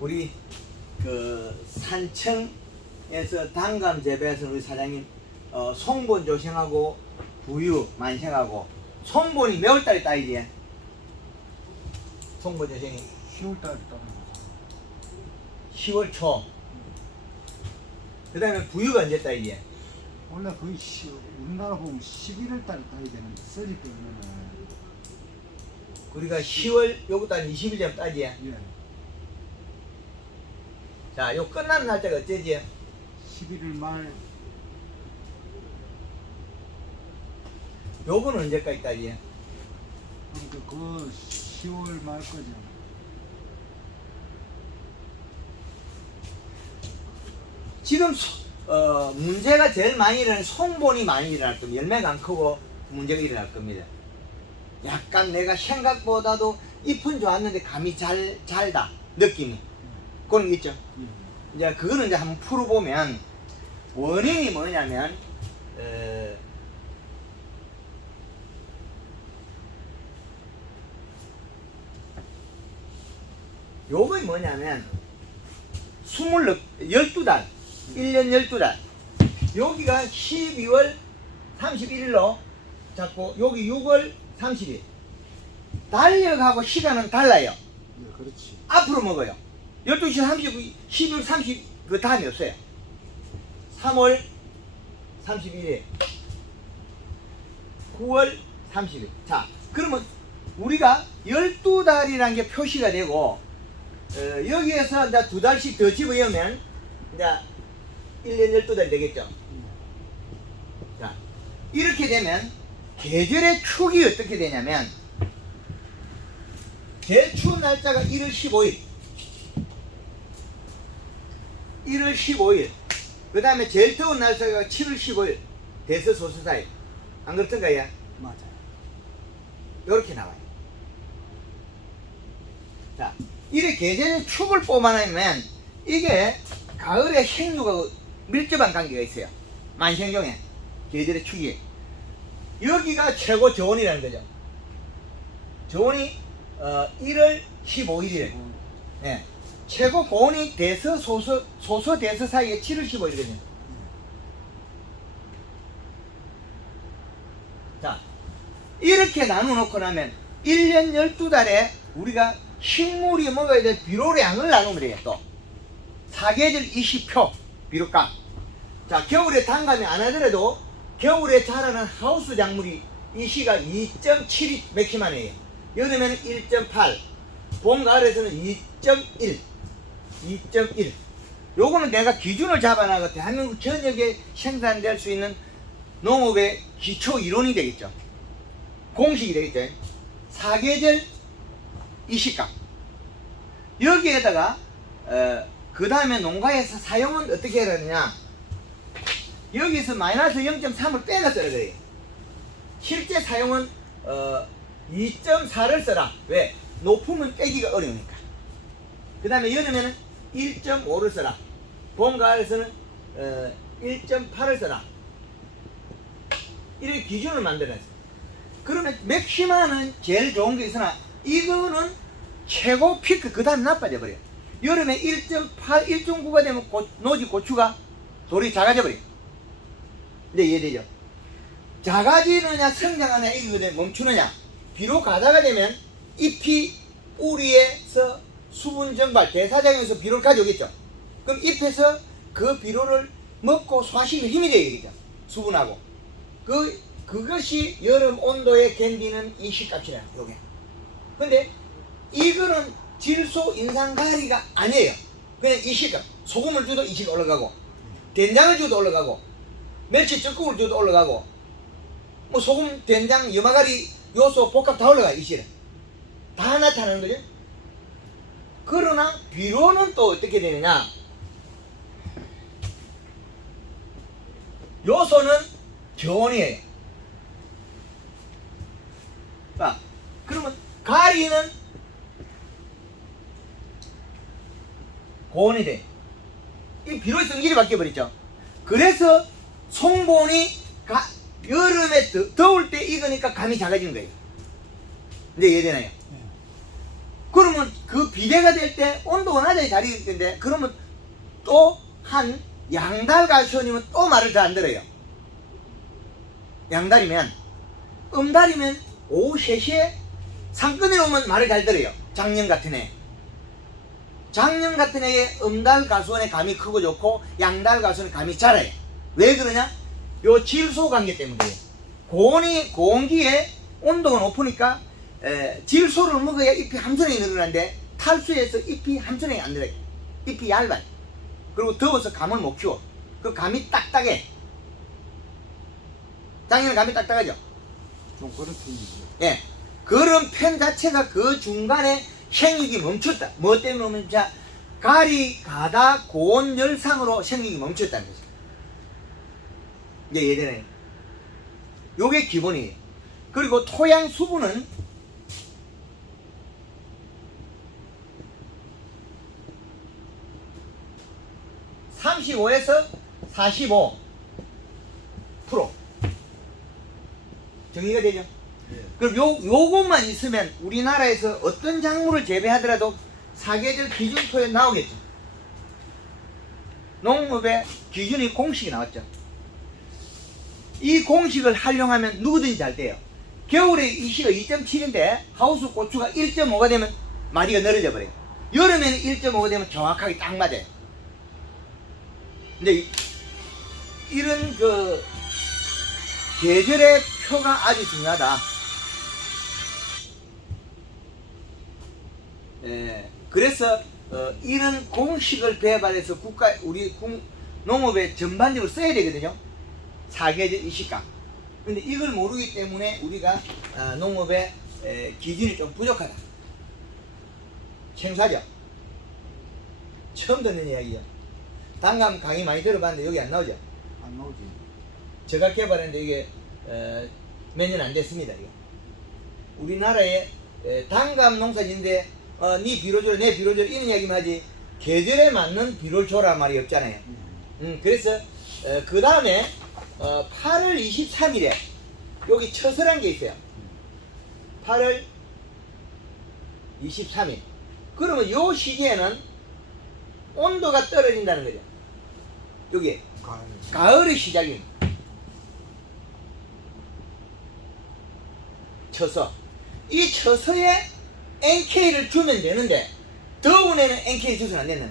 우리 그 산청에서 단감 재배에서 우리 사장님 송본 조생하고 부유 만생하고 송본이 몇월달에 따이지? 송본 조생이 10월달에 따는 거죠. 10월 초. 그 다음에 부유가 언제 따이지? 원래 거의 우리나라 보면 11월달에 따야 되는데 써질 때면은 우리가 10월 요것달 20일 되면 따지. 예, 자, 요 끝나는 날짜가 어째지? 11월 말 요거는 언제까지 따지? 그러니까 그 10월 말 거죠. 지금 문제가 제일 많이 일어나는 송본이 많이 일어날 겁니다. 열매가 안 크고 문제가 일어날 겁니다. 약간 내가 생각보다도 잎은 좋았는데 감이 잘다 느낌이 그런 게 있죠. 이제 그거는 이제 한번 풀어보면 원인이 뭐냐면 요거 뭐냐면 12달 1년 12달 여기가 12월 31일로 잡고 여기 6월 30일 달력하고 시간은 달라요. 예, 그렇지. 앞으로 먹어요. 12시 30, 12월 30, 그 다음이 없어요. 3월 31일, 9월 30일. 자, 그러면 우리가 12달이라는 게 표시가 되고, 여기에서 이제 2달씩 더 집어넣으면, 이제 1년 12달이 되겠죠. 자, 이렇게 되면, 계절의 축이 어떻게 되냐면, 제일 추운 날짜가 1월 15일. 1월 15일. 그 다음에 제일 더운 날짜가 7월 15일. 대서소서 사이. 안 그렇던가요? 맞아요. 요렇게 나와요. 자, 이래 계절의 축을 뽑아내면 이게 가을의 생육하고 밀접한 관계가 있어요. 만생경에 계절의 축이. 여기가 최고 저온이라는 거죠. 저온이 1월 15일이에요. 네. 최고 고온이 대서, 소서, 대서 사이에 7월 15일이거든요. 자, 이렇게 나눠놓고 나면 1년 12달에 우리가 식물이 먹어야 될 비료의 양을 나누면 돼요. 또 사계절 20표 비료값. 자, 겨울에 단감이 안 하더라도 겨울에 자라는 하우스 작물이 이 시가 2.7이 맥시멈 해요. 여름에는 1.8, 봄 가을에서는 2.1. 요거는 내가 기준을 잡아놔서 대한민국 전역에 생산될 수 있는 농업의 기초 이론이 되겠죠. 공식이 되겠죠. 사계절 이시값. 여기에다가 그 다음에 농가에서 사용은 어떻게 해야 되느냐. 여기서 마이너스 0.3을 빼가 써야 돼요. 실제 사용은 2.4를 써라. 왜? 높으면 빼기가 어려우니까. 그 다음에 여름에는 1.5를 써라. 봄, 가을에서는 1.8을 써라. 이렇게 기준을 만들어놨어요. 그러면 맥시마는 제일 좋은 게 있으나 이거는 최고 피크 그 다음에 나빠져 버려요. 여름에 1.8, 1.9가 되면 노지 고추가 돌이 작아져 버려요. 이제 이해되죠? 작아지느냐 성장하느냐 이게 멈추느냐. 비로 가다가 되면 잎이 뿌리에서 수분 증발, 대사작용에서 비료를 가져오겠죠. 그럼 잎에서 그 비료를 먹고 소화시키는 힘이 되겠죠. 수분하고. 그것이 여름 온도에 견디는 이식값이라, 요게. 근데 이거는 질소 인상 가리가 아니에요. 그냥 이식값. 소금을 줘도 이식 올라가고, 된장을 줘도 올라가고, 멸치 젓국을 줘도 올라가고, 뭐 소금, 된장, 염화가리 요소 복합 다 올라가요. 이식은. 다 나타나는 거죠. 그러나 비료는 또 어떻게 되느냐. 요소는 저온이에요. 자, 그러면 가리는 고온이 돼. 이 비료의 성질이 바뀌어버렸죠. 그래서 송본이 여름에 더울 때 익으니까 감이 작아지는 거예요. 이제 이해되나요? 그러면 그러면 그 비대가 될 때 온도가 낮아야 자리 텐데 그러면 또 한 양달 가수원이면 또 말을 더 안 들어요. 양달이면 음달이면 오후 3시에 상권에 오면 말을 잘 들어요. 작년 같은 해. 작년 같은 해에 음달 가수원의 감이 크고 좋고 양달 가수원의 감이 자라요. 왜 그러냐? 요 질소 관계 때문에 그래요. 공기에 온도가 높으니까 질소를 먹어야 잎이 함선이 늘어나는데 탈수해서 잎이 함선이 안 늘어요. 잎이 얇아요. 그리고 더워서 감을 못 키워. 그 감이 딱딱해. 작년에 감이 딱딱하죠? 좀 그런 편이죠. 예. 그런 펜 자체가 그 중간에 생육이 멈췄다. 뭐 때문에 멈췄냐? 가리, 가다, 고온, 열상으로 생육이 멈췄다는 거죠. 이제 예전에. 요게 기본이에요. 그리고 토양 수분은 35에서 45% 정리가 되죠? 그럼 요것만 있으면 우리나라에서 어떤 작물을 재배하더라도 사계절 기준 토에 나오겠죠. 농업의 기준이 공식이 나왔죠. 이 공식을 활용하면 누구든지 잘 돼요. 겨울에 이 시가 2.7인데 하우스 고추가 1.5가 되면 마디가 늘어져 버려요. 여름에는 1.5가 되면 정확하게 딱 맞아요. 근데 이런 그 계절의 표가 아주 중요하다. 그래서 이런 공식을 배반해서 우리 농업에 전반적으로 써야 되거든요. 사계절 이시가. 근데 이걸 모르기 때문에 우리가 농업의 기준이 좀 부족하다. 생소하죠? 처음 듣는 이야기야. 단감 강의 많이 들어봤는데 여기 안 나오죠? 안 나오지. 제가 개발했는데 이게 몇 년 안 됐습니다. 이거. 우리나라에 단감 농사진데 네 비료 줘라 내 비료 줘라 이런 이야기만 하지 계절에 맞는 비료를 줘라 말이 없잖아요. 그래서 그 다음에 8월 23일에 여기 처설한 게 있어요. 8월 23일. 그러면 요 시기에는 온도가 떨어진다는 거죠. 여기 가을의 시작입니다. 처서. 이 처서에 NK를 주면 되는데 더운 애는 NK 줘서는 안 된다는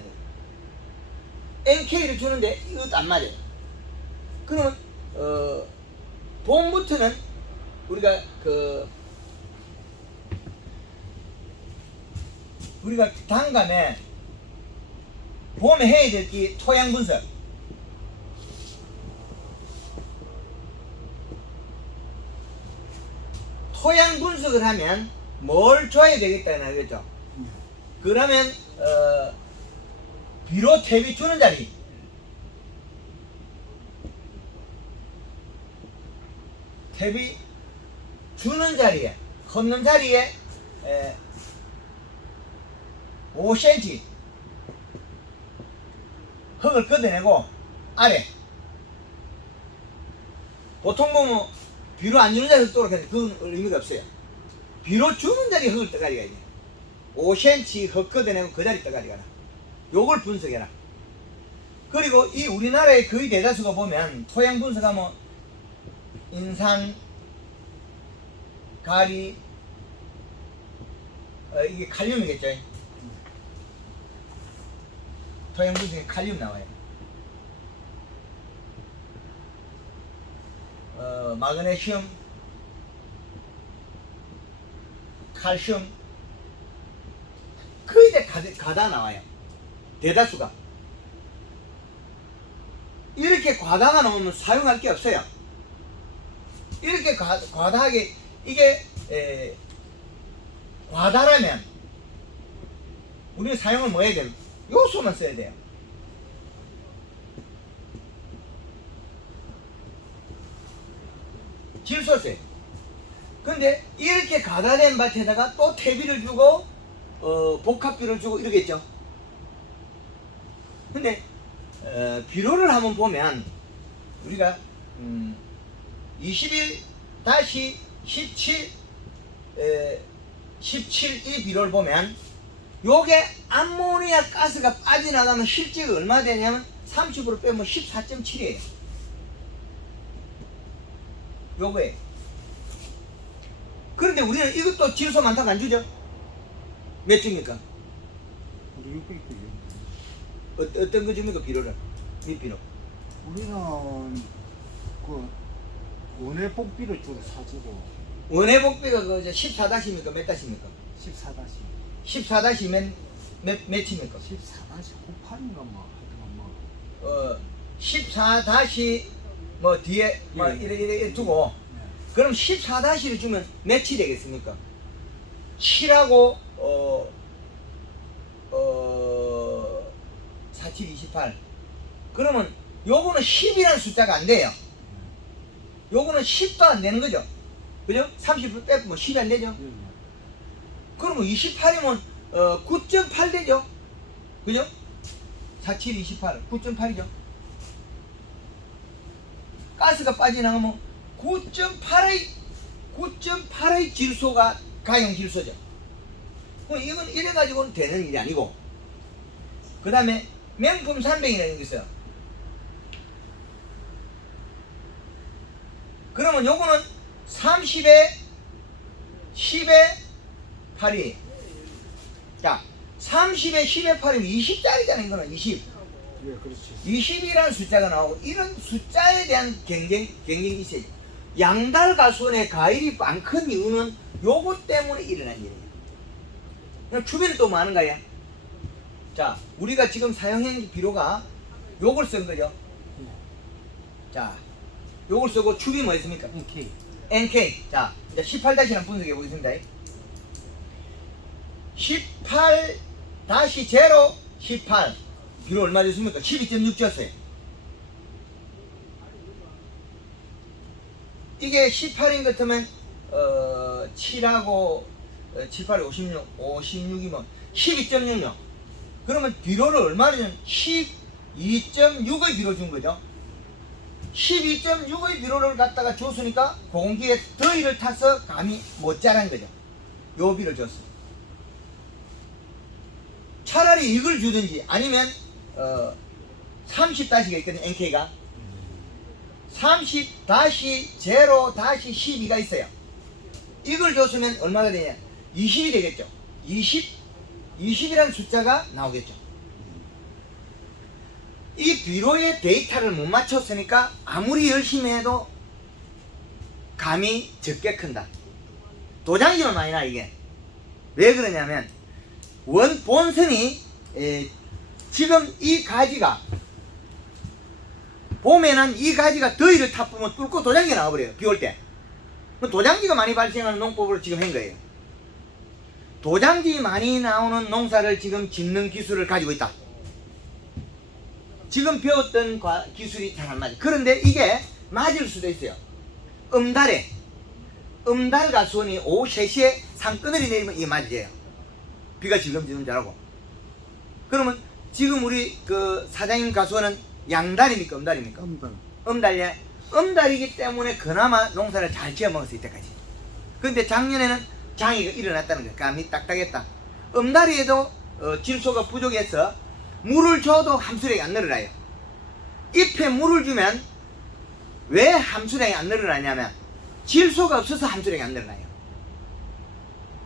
거예요. NK를 주는데 이것도 안 맞아요. 그러면 봄부터는 우리가 단감에 봄에 해야 될 게 토양 분석. 토양 분석을 하면 뭘 줘야 되겠다는 알겠죠? 그러면 비료 퇴비 주는 자리, 퇴비 주는 자리에 걷는 자리에 5cm 흙을 걷어내고 아래 보통 보면 비료 안 주는 자리 흙도록 해서 그건 의미가 없어요. 비료 주는 자리 흙을 떠가리가 있네. 5cm 흙 걷어내고 그 자리 떠가리 가라. 요걸 분석해라. 그리고 이 우리나라의 거의 대다수가 보면 토양 분석하면 인산, 가리, 이게 칼륨이겠죠. 토양 분석에 칼륨 나와요. 마그네슘, 칼슘, 거의 가다 나와요. 대다수가. 이렇게 과다가 나오면 사용할 게 없어요. 이렇게 과다하게, 이게, 과다라면, 우리는 사용을 뭐 해야 돼요? 요소만 써야 돼요. 질소 써요. 근데 이렇게 가다된 밭에다가 또 퇴비를 주고, 복합비를 주고 이러겠죠. 근데, 비료를 한번 보면, 우리가, 21-17, 17 이 비료를 보면 요게 암모니아 가스가 빠져나가면 실제가 얼마 되냐면 30으로 빼면 14.7이에요. 요거에. 그런데 우리는 이것도 질소 많다고 안 주죠? 몇 주입니까? 우리 600개. 어떤 거 줍니까, 비료를? 밑비료. 우리는 그 원예 복비를 주로 사주고 원해복비가 그 14-입니까? 몇 다시입니까? 14다시 14-몇 몇입니까? 14다시 98인가 뭐 하여튼 뭐 14 뭐 뒤에 뭐 예, 예. 이래 두고 네. 그럼 14-를 주면 몇이 되겠습니까? 7하고 47, 28 그러면 요거는 10이라는 숫자가 안 돼요. 요거는 10도 안 되는 거죠. 그죠? 30을 빼면 10이 안 되죠. 예, 예. 그러면 28이면 9.8 되죠. 그죠? 47, 28, 9.8이죠. 가스가 빠져나가면 9.8의 질소가 가용 질소죠. 그럼 이건 이래가지고는 되는 일이 아니고, 그 다음에 명품 300이라는 게 있어요. 그러면 요거는 30에 10에 8이. 자, 30에 10에 8이면 20짜리잖아요. 이거는 20. 예, 그렇죠. 20이라는 숫자가 나오고 이런 숫자에 대한 경쟁이 있어야죠. 양달 가수원의 가일이 많은 이유는 요것 때문에 일어난 일이에요. 그럼 주변에 또 많은 거야. 자, 우리가 지금 사용한 비료가 요걸 쓴 거죠. 예. 자, 요걸 쓰고 축이 뭐 있습니까? NK. NK. 자, 이제 18-랑 분석해 보겠습니다. 18-0, 18. 비료 얼마 줬습니까? 12.6 줬어요. 이게 18인 것 같으면 7하고 7, 8, 56, 56이면 12.66. 그러면 비료를 얼마를 12.6의 비료 준 거죠. 12.6의 비료를 갖다가 줬으니까 공기에 더위를 타서 감이 못 자란 거죠. 요 비를 줬어. 차라리 이걸 주든지 아니면 30-가 있거든요. NK가 30-0-12가 있어요. 이걸 줬으면 얼마가 되냐? 20이 되겠죠. 20이라는 숫자가 나오겠죠. 이 비료의 데이터를 못 맞췄으니까 아무리 열심히 해도 감이 적게 큰다. 도장지만 많이 나 이게. 왜 그러냐면 본선이 지금 이 가지가 봄에는 이 가지가 더위를 타보면 뚫고 도장지가 나와버려요. 비 올 때. 도장지가 많이 발생하는 농법을 지금 한 거예요. 도장지 많이 나오는 농사를 지금 짓는 기술을 가지고 있다. 지금 배웠던 기술이 잘 안 맞아요. 그런데 이게 맞을 수도 있어요. 음달과 수온이 오후 3시에 산그늘이 내리면 이게 맞아요. 비가 지금 잘하고. 그러면 지금 우리 그 사장님 가수원은 양달입니까? 음달입니까? 음달이야. 음달이기 때문에 그나마 농사를 잘 지어 먹을 수 있다까지. 근데 작년에는 장애가 일어났다는 거야. 감이 딱딱했다. 음달이에도 질소가 부족해서 물을 줘도 함수량이 안 늘어나요. 잎에 물을 주면 왜 함수량이 안 늘어나냐면 질소가 없어서 함수량이 안 늘어나요.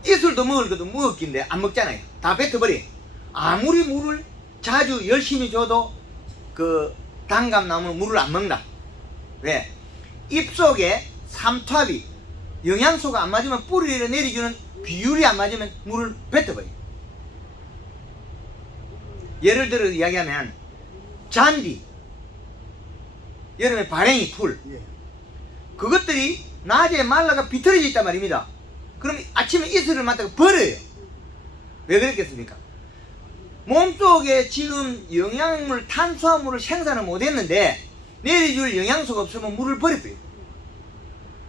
이슬도 먹을 것도 먹었긴데 안 먹잖아요. 다 뱉어버려. 아무리 물을 자주 열심히 줘도 그 단감나무는 물을 안 먹는다. 왜? 잎속에 삼투압이 영양소가 안 맞으면 뿌리를 내려주는 비율이 안 맞으면 물을 뱉어버려요. 예를 들어 이야기하면 잔디, 여름에 발행이 풀, 예. 그것들이 낮에 말라가 비틀어져 있단 말입니다. 그럼 아침에 이슬을 맞다가 버려요. 왜 그랬겠습니까? 몸속에 지금 영양물, 탄수화물을 생산을 못했는데 내려줄 영양소가 없으면 물을 버려버려요.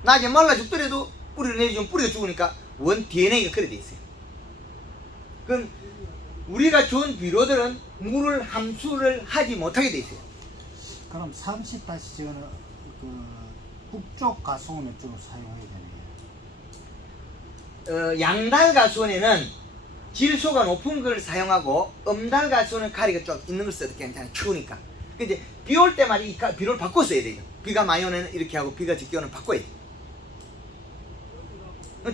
낮에 말라 죽더라도 뿌리를 내려주면 뿌리가 죽으니까 원 DNA가 그래 돼 있어요. 그럼 우리가 준 비료들은 물을 함수를 하지 못하게 돼 있어요. 그럼 30-0은 그 북쪽 가수원을 주로 사용해야 되네요. 양달 가수원에는 질소가 높은 걸 사용하고 음달 가수는 가리가 좀 있는 걸 써도 괜찮아요. 추우니까. 근데 비 올 때마다 이 비료를 바꿔 써야 돼요. 비가 많이 오는 애는 이렇게 하고 비가 적게 오는 바꿔야 돼요.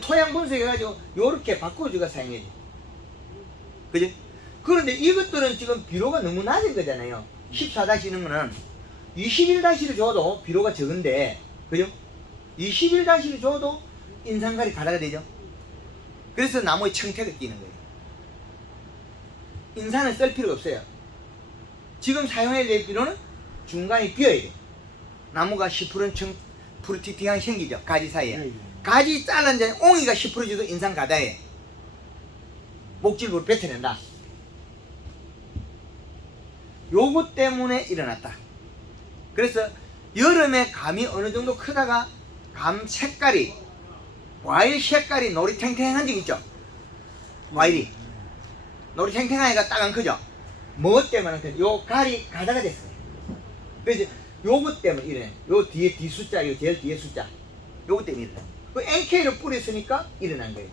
토양 분석해가지고 요렇게 바꿔주가 사용해야 돼요. 그죠? 그런데 이것들은 지금 비료가 너무 낮은 거잖아요. 14-는 거는 21-를 줘도 비료가 적은데, 그죠? 21-를 줘도 인산가리 가다가 되죠. 그래서 나무에 청태가 끼는 거예요. 인산을 쓸 필요가 없어요. 지금 사용해야 될 비료는 중간에 비어야 돼요. 나무가 10%는 프루티팅이 생기죠. 가지 사이에. 예, 예. 가지 잘란 전에 옹이가 10% 줘도 인산 가다해. 목질부를 뱉어낸다. 요것 때문에 일어났다. 그래서 여름에 감이 어느 정도 크다가 감 색깔이, 과일 색깔이 노리탱탱한 적 있죠? 과일이 노리탱탱하니까 딱 안 크죠? 뭐 때문에 그래? 요 갈이 가다가 됐어요. 그래서 요것 때문에 이래. 요 뒤에 뒤 숫자, 요 제일 뒤에 숫자, 요것 때문에 일어나. 그 NK를 뿌렸으니까 일어난 거예요.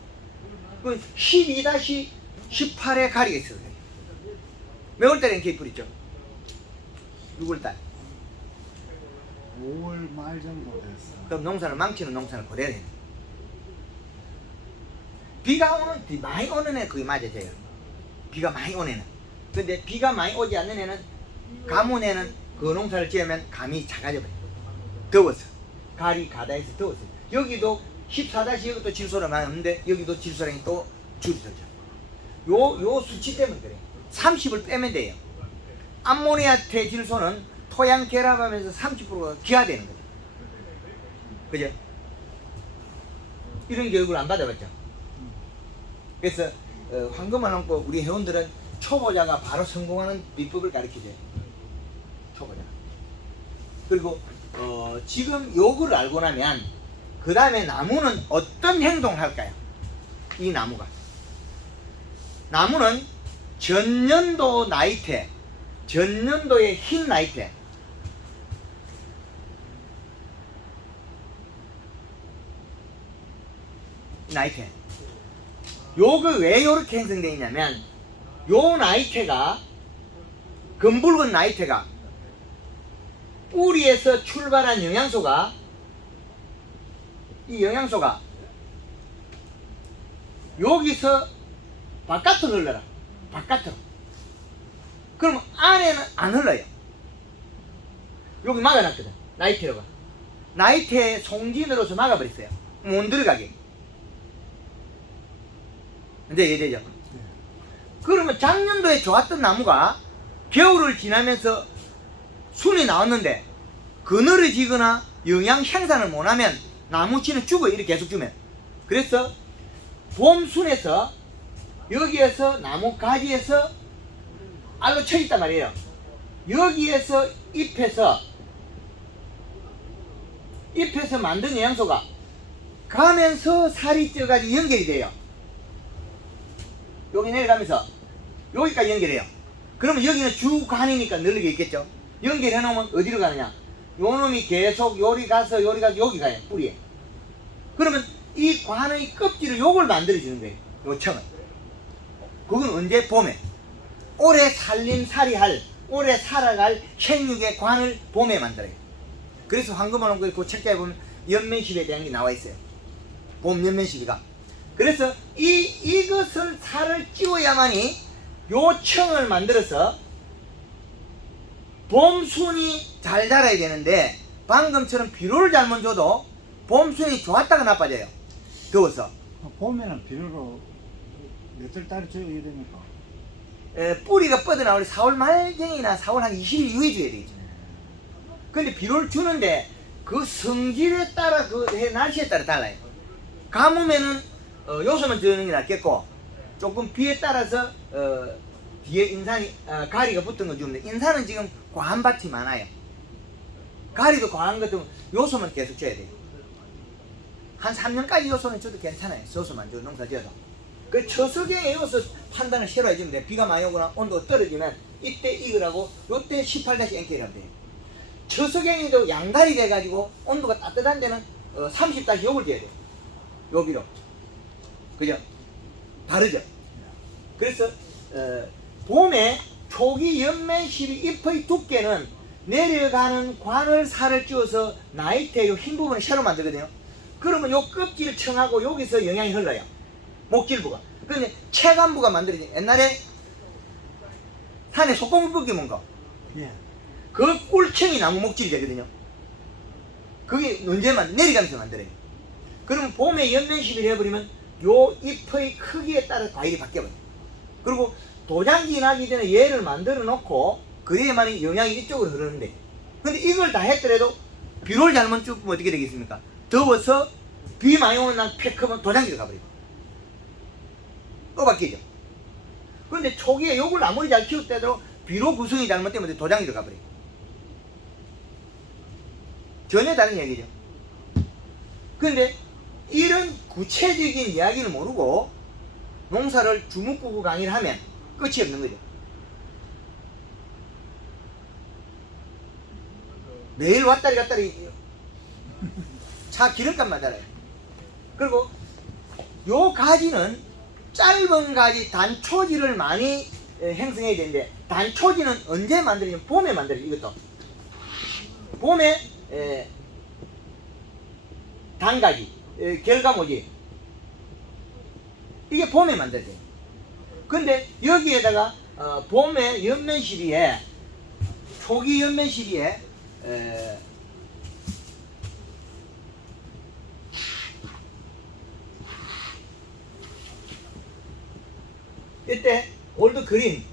그 12-18에 가리가 있어요. 몇월달에 NK 뿌렸죠? 6월달. 5월 말 정도 됐어. 그럼 농사를 망치는 농사를 고려해야 돼요. 비가 오는, 많이 오는 애 그게 맞아져요. 비가 많이 오는 애는. 근데 비가 많이 오지 않는 애는, 가뭄 애는 그 농사를 지으면 감이 작아져 버려요. 더워서. 가리 가다해서 더워서. 여기도 14- 여기도 질소량이 많은데 여기도 질소량이 또 줄어들죠. 요 수치 때문에 그래요. 30을 빼면 돼요. 암모니아태 질소는 토양 결합하면서 30%가 기하되는 거죠. 그죠? 이런 교육을 안 받아봤죠. 그래서 황금을 넘고 우리 회원들은 초보자가 바로 성공하는 비법을 가르치죠. 초보자. 그리고 지금 요거를 알고 나면 그 다음에 나무는 어떤 행동을 할까요? 이 나무가. 나무는 전년도 나이테, 전년도의 흰 나이테, 나이테. 요거 왜 요렇게 형성되어 있냐면, 요 나이테가, 검붉은 나이테가 뿌리에서 출발한 영양소가, 이 영양소가 여기서 바깥으로 흘러라. 바깥으로. 그럼 안에는 안 흘러요. 여기 막아놨거든. 나이테로가. 나이테 송진으로서 막아버렸어요. 못 들어가게. 이제 이해되죠? 그러면 작년도에 좋았던 나무가 겨울을 지나면서 순이 나왔는데 그늘어지거나 영양 생산을 못하면 나무치는 죽어요. 이렇게 계속 주면. 그래서 봄순에서 여기에서 나무 가지에서 알로 쳐있단 말이에요. 여기에서 잎에서 만든 영양소가 가면서 살이 쪄가지고 연결이 돼요. 여기 내려가면서 여기까지 연결해요. 그러면 여기는 주관이니까 늘리게 있겠죠. 연결해 놓으면 어디로 가느냐? 요 놈이 계속 요리 가서 여기 가요. 뿌리에. 그러면 이 관의 껍질을 요걸 만들어주는 거예요. 요 청은. 그건 언제? 봄에. 오래 오래 살아갈 생육의 관을 봄에 만들어요. 그래서 황금어농구의 그 책자에 보면 연면십에 대한 게 나와 있어요. 봄 연면십이가. 그래서 이것을 살을 찌워야만이 요 청을 만들어서 봄순이 잘 자라야 되는데, 방금처럼 비료를 잘못 줘도 봄순이 좋았다가 나빠져요. 더워서. 봄에는 비료로 몇 월 달에 줘야 됩니까? 뿌리가 뻗어나올 4월 말경이나 4월 한 20일 이후에 줘야 되겠죠. 근데 비료를 주는데 그 성질에 따라 그 날씨에 따라 달라요. 가뭄에는 요소만 주는 게 낫겠고, 조금 비에 따라서 뒤에 인산이 가리가 붙은 거 주면 돼. 인산은 지금 과한 밭이 많아요. 가리도 과한 것 같으면 요소만 계속 줘야 돼요. 한 3년까지 요소는 줘도 괜찮아요. 요소만 줘, 농사 지어도. 그 처석의 요소 판단을 새로 해주면 돼. 비가 많이 오거나 온도가 떨어지면 이때 이거라고, 요때 18-NK를 하면 돼요. 처석행이도 양달이 돼가지고 온도가 따뜻한 데는 30-6을 줘야 돼요. 요비로. 그죠? 다르죠? 그래서 봄에 초기 연면십이 잎의 두께는 내려가는 관을 살을 찌워서 나이테 요 흰 부분을 새로 만들거든요. 그러면 요 껍질 청하고 여기서 영양이 흘러요. 목질부가. 그런데 체간부가 만들어져. 옛날에 산에 소고기 먹는 거. 예. 그 꿀청이 나무 목질이 되거든요. 그게 언제만 내려가면서 만들어요. 그러면 봄에 연면십을 해버리면 요 잎의 크기에 따라 과일이 바뀌어버려요. 그리고 도장기 나기 전에 얘를 만들어 놓고 그래야만 영양이 이쪽으로 흐르는데, 근데 이걸 다 했더라도 비를 잘못 주면 어떻게 되겠습니까? 더워서 비 많이 오는 날 팩하면 도장기로 가버려요. 또 바뀌죠. 그런데 초기에 요걸 아무리 잘 키웠더라도 비료 구성이 잘못되면 도장기로 가버려요. 전혀 다른 얘기죠. 그런데 이런 구체적인 이야기를 모르고 농사를 주묵구구 강의를 하면 끝이 없는 거죠. 매일 왔다리 갔다리 차 기름값만 달아요. 그리고 요 가지는 짧은 가지 단초지를 많이 형성해야 되는데, 단초지는 언제 만들어지면 봄에 만들어요. 이것도 봄에 단가지, 결과모지, 이게 봄에 만들어져요. 근데 여기에다가 봄에 연면 시비에, 초기 연면 시비에 이때 골드 그린,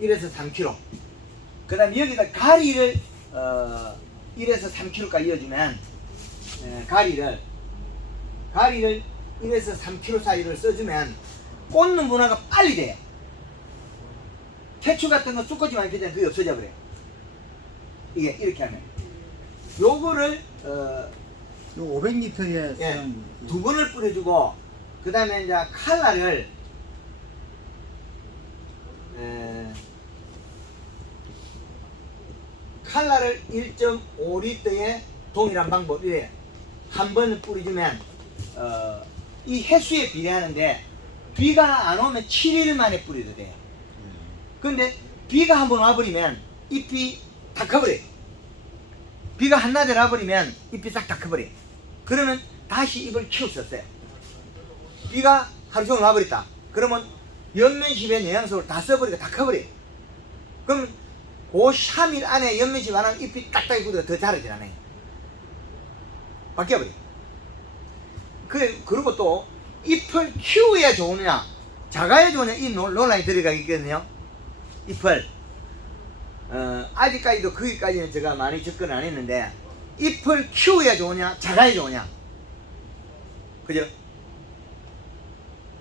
(1에서 3kg) 그 다음에 여기다 가리를 1에서 3kg까지 이어주면 가리를 1에서 3kg 사이를 써주면 꽂는 분화가 빨리 돼요. 태추 같은 거 쑥꺼지 많이 피잖아요. 그게 없어져 버려요. 이게 이렇게 하면 요거를 요 500리터에 예, 2번을 뿌려주고, 그 다음에 이제 칼라를 칼라를 1.5리터에 동일한 방법, 이래 한 번을 뿌려주면 이 횟수에 비례하는데, 비가 안 오면 7일 만에 뿌려도 돼요. 근데 비가 한번 와버리면 잎이 다 커버려요. 비가 한나절 와버리면 잎이 싹 다 커버려요. 그러면 다시 잎을 키울 수 없어요. 비가 하루 종일 와버렸다. 그러면 연면십에 영양소를 다 써버리고 다 커버려요. 그럼 그 3일 안에 연면십 안 하면 잎이 딱딱이 굳어서 더 자라질 않아요. 바뀌어버려요. 그리고 또 잎을 키워야 좋으냐 작아야 좋으냐, 이 논란이 들어가겠거든요. 잎을 아직까지도 거기까지는 제가 많이 접근을 안 했는데, 잎을 키워야 좋으냐 작아야 좋으냐, 그죠?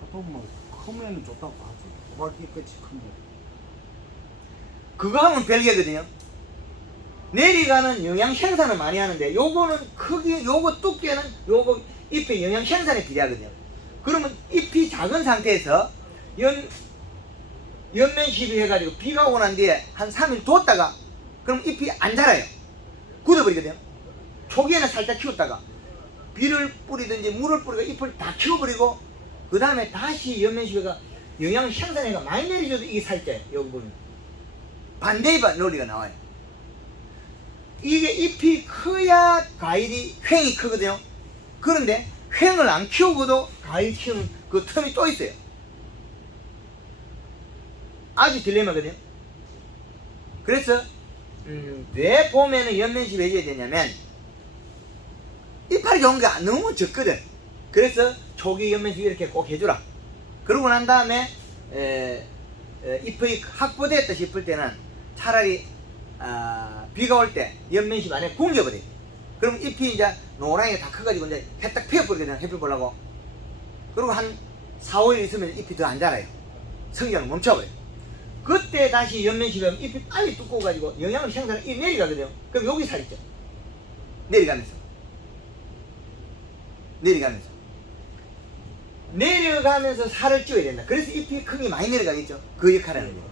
보통 뭐 크면 좋다고 하죠. 호박이 끝이 크면. 그거 하면 별개거든요. 내려가는 영양 생산은 많이 하는데, 요거는 크기, 요거 두께는 요거 잎의 영양 생산에 비례하거든요. 그러면 잎이 작은 상태에서 연면 시비 해가지고 비가 오고 난 뒤에 한 3일 뒀다가, 그럼 잎이 안 자라요. 굳어버리거든요. 초기에는 살짝 키웠다가 비를 뿌리든지 물을 뿌리고 잎을 다 키워버리고, 그 다음에 다시 연면 시비가 영양 생산해가 많이 내려줘도 이게 살쪄요. 여기 보면 반대의 논리가 나와요. 이게 잎이 커야 과일이, 횡이 크거든요. 그런데 횡을 안 키우고도 과일 키우는 그 틈이 또 있어요. 아주 딜레마거든요. 그래서 왜 봄에는 연면십 해줘야 되냐면, 이파리 좋은 게 너무 적거든. 그래서 초기 연면십 이렇게 꼭 해주라. 그러고 난 다음에 잎이 확보됐다 싶을 때는 차라리 비가 올 때 연면십 안에 굶겨버려요. 그럼 잎이 이제 노랑이 다 커가지고 이제 해딱 피어버리거든요. 햇빛 보려고. 그리고 한 4, 5일 있으면 잎이 더 안 자라요. 성장을 멈춰버려요. 그때 다시 연면십하면 잎이 빨리 두꺼워가지고 영양을 생산이 내려가거든요. 그럼 여기 살 있죠. 내려가면서 살을 찌워야 된다. 그래서 잎이 크기 많이 내려가겠죠. 그 역할을 하는 거예요.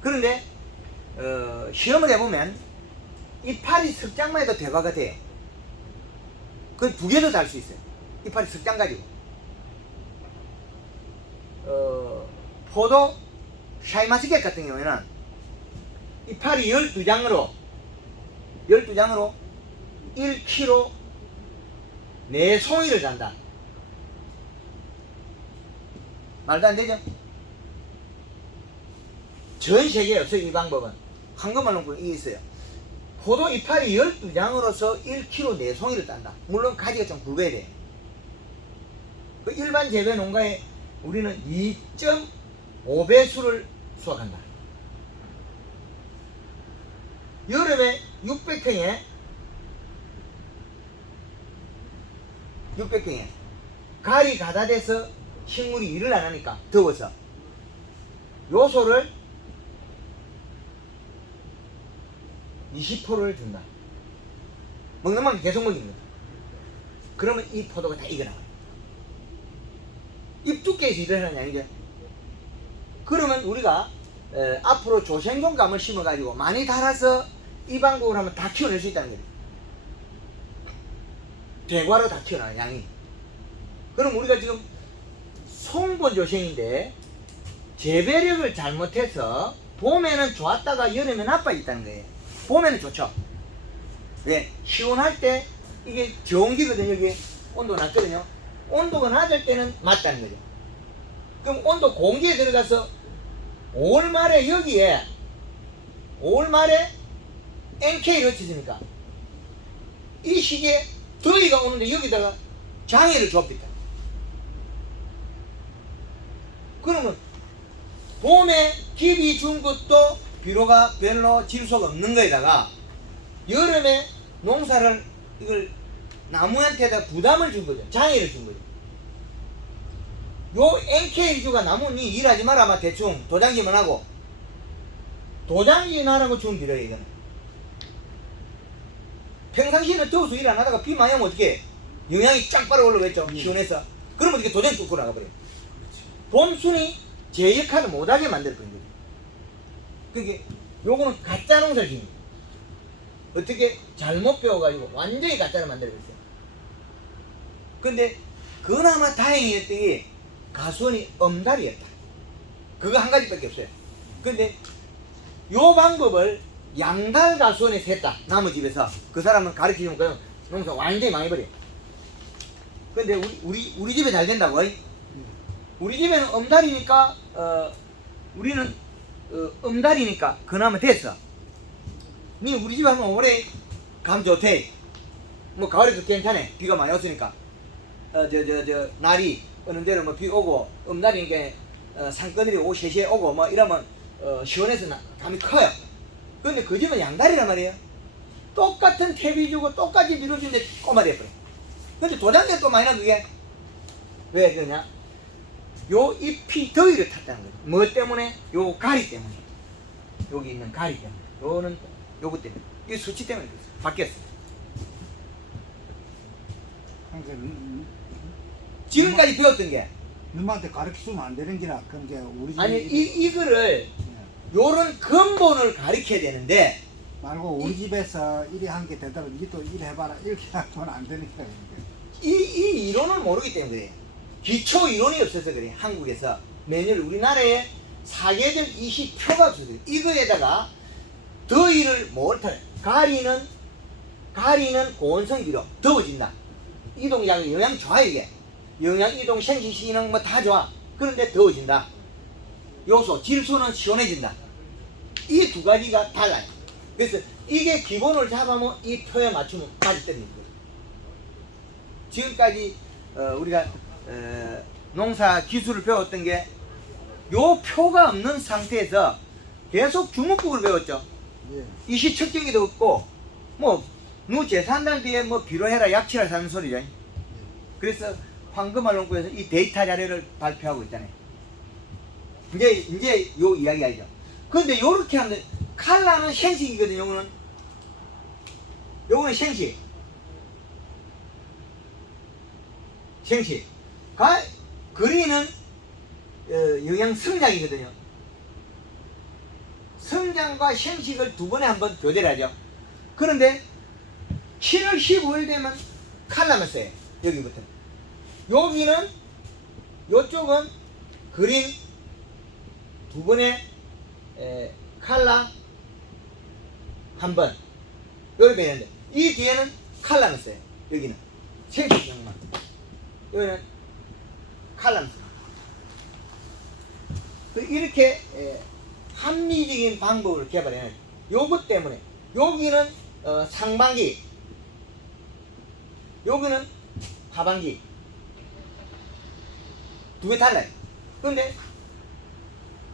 그런데 시험을 해보면 이파리 석장만 해도 대화가 돼요. 그 두 개도 달 수 있어요. 이파리 석장 가지고. 포도 샤이마스켓 같은 경우에는 이파리 12장으로 1kg 4송이를 잔다. 말도 안 되죠? 전 세계에 없어요, 이 방법은. 황금알롱꿀 이게 있어요. 포도 이파리 12장으로서 1kg 4송이를 딴다. 물론 가지가 좀 굵어야 돼. 그 일반 재배 농가에 우리는 2.5배수를 수확한다. 여름에 600평에 가리 가다 돼서 식물이 일을 안 하니까 더워서 요소를 20%를 준다. 먹는 만큼 계속 먹이는 거다. 그러면 이 포도가 다 익어나가요. 잎 두께에서 일을 하는 게 아니죠. 그러면 우리가 앞으로 조생종감을 심어가지고 많이 달아서 이 방법을 하면 다 키워낼 수 있다는 거예요. 대과로 다 키워나요, 양이. 그럼 우리가 지금 송본 조생인데 재배력을 잘못해서 봄에는 좋았다가 여름에 나빠졌다는 거예요. 봄에는 좋죠. 왜? 시원할 때 이게 좋은 기거든요. 여기 온도가 낮거든요. 온도가 낮을 때는 맞다는 거죠. 그럼 온도 공기에 들어가서 5월 말에 여기에 5월 말에 NK를 치으니까 이 시기에 더위가 오는데 여기다가 장애를 좁혔다. 그러면 봄에 기비 준 것도 비료가 별로 질소가 없는 거에다가 여름에 농사를 이걸 나무한테다 부담을 준 거죠. 장애를 준 거죠. 요 NK주가 나무니 일하지 마라 막 대충 도장지만 하고 도장지 하라고 준 비료예요. 이거는 평상시에는 더워서 일 안 하다가 비 많이 오면 어떻게 영양이 쫙 빨아 올라오겠죠. 시원해서. 그러면 어떻게 도장이 뚫고 나가버려요. 봄순이 제 역할을 못하게 만들어버린 거죠. 그게 요거는 가짜 농사를 지은 거예요. 어떻게 잘못 배워가지고 완전히 가짜를 만들어버렸어요. 근데 그나마 다행이었던 게 가수원이 엄달이었다. 그거 한 가지밖에 없어요. 근데 요 방법을 양달 가수원에서 했다. 나무 집에서. 그 사람은 가르치면 그냥 농사 완전히 망해버려. 근데 우리 집에 잘 된다고. 우리 집에는 엄달이니까 우리는 엄달이니까 그나마 됐어. 니 우리 집에 하면 올해 감 좋대. 뭐 가을에도 괜찮아. 비가 많이 왔으니까. 날이 어느 데로 뭐 비 오고 엄달이니까 산거들이 오후 3시에 오고 뭐 이러면 시원해서 감이 커요. 근데 그 집은 양달이란 말이에요. 똑같은 퇴비 주고 똑같이 밀어주는데 꼬마돼버려. 근데 도장에 또 많이 나 그게. 왜 그러냐? 요 잎이 더위를 탔다는 거예요. 뭐 때문에? 요 가리 때문에. 여기 있는 가리 때문에. 요는 요것 때문에. 이 수치 때문에 그랬어요. 바뀌었어. 그러니까 지금까지 배웠던 게 누구한테 가르쳐주면 안 되는 기라. 그런 게 우리 집에 아니 이거를 요런 근본을 가르쳐야 되는데 말고 우리 집에서 일이 한 게 되더라도 니도 일해봐라 이렇게 하면 안 되는 거야. 이 이론을 모르기 때문에 그래. 기초 이론이 없어서 그래. 한국에서 매년 우리나라에 사계절 20표가 없어서 그래. 이거에다가 더위를 못해. 가리는 고온성 비료 더워진다. 이동약의 영양 좋아. 이게 영양 이동 생식 기능 뭐 다 좋아. 그런데 더워진다. 요소 질소는 시원해진다. 이 두 가지가 달라요. 그래서 이게 기본을 잡으면 이 표에 맞추면 맞을 때는 있거든. 지금까지 우리가 농사 기술을 배웠던 게 요 표가 없는 상태에서 계속 주먹국을 배웠죠. 예. 이시 측정기도 없고 뭐 누 제산달 뒤에 뭐 비료해라 약치라 사는 소리죠. 그래서 황금알농구에서 이 데이터 자료를 발표하고 있잖아요. 이제 요 이야기 알죠. 근데 요렇게 하면 칼라는 생식이거든요. 요거는 생식. 그린은 영양 성장이거든요. 성장과 생식을 두 번에 한 번 교대를 하죠. 그런데 7월 15일 되면 칼라만 써요. 여기부터. 여기는 요쪽은 그린 두 번에 칼라 한 번. 이렇게 되는데 이 뒤에는 칼라만 써요. 여기는 생식용만. 여기는 칼라만 써요. 이렇게 합리적인 방법을 개발해요. 요것 때문에 여기는 상반기, 여기는 하반기 두 개 달라요. 그런데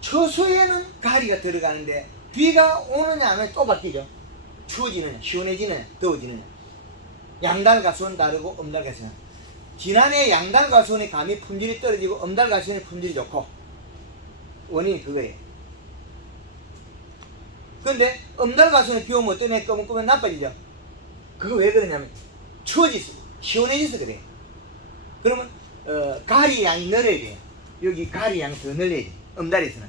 처소에는 가리가 들어가는데 비가 오느냐 안 오느냐 또 바뀌죠. 추워지느냐 시원해지느냐 더워지느냐. 양달가수는 다르고 음달가수는, 지난해 양달가수원의 감이 품질이 떨어지고 음달가수원의 품질이 좋고 원인이 그거예요. 그런데 음달가수원에 비 오면 어떤 애 꺼면 나빠지죠. 그거 왜 그러냐면 추워지서 시원해져서 그래요. 그러면 가리 양이 늘어야 돼요. 여기 가리 양이 더 늘려야 돼요. 음달에서는.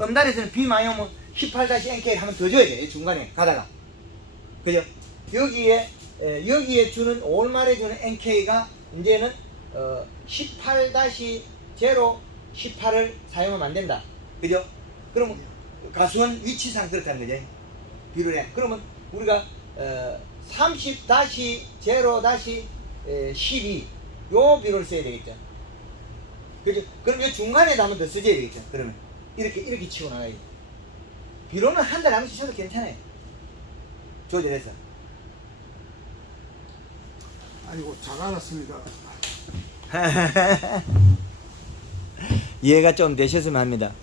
음달에서는 비 많이 오면 18-NK를 한번 더 줘야 돼요. 중간에 가다가. 그죠? 여기에 주는 5월 말에 주는 NK가 이제는 18-0, 18을 사용하면 안 된다. 그죠? 그러면 가수원 위치상 그렇다는 거죠. 비를 해. 그러면 우리가 30-0-12 요 비료를 써야 되겠죠. 그죠? 그럼 이 중간에도 한번 더 써줘야 되겠죠. 그러면 이렇게 치고 나가야죠. 비료는 한 달에 한 번씩 쳐도 괜찮아요. 조절해서. 아이고 잘 알았습니다. 이해가 좀 되셨으면 합니다.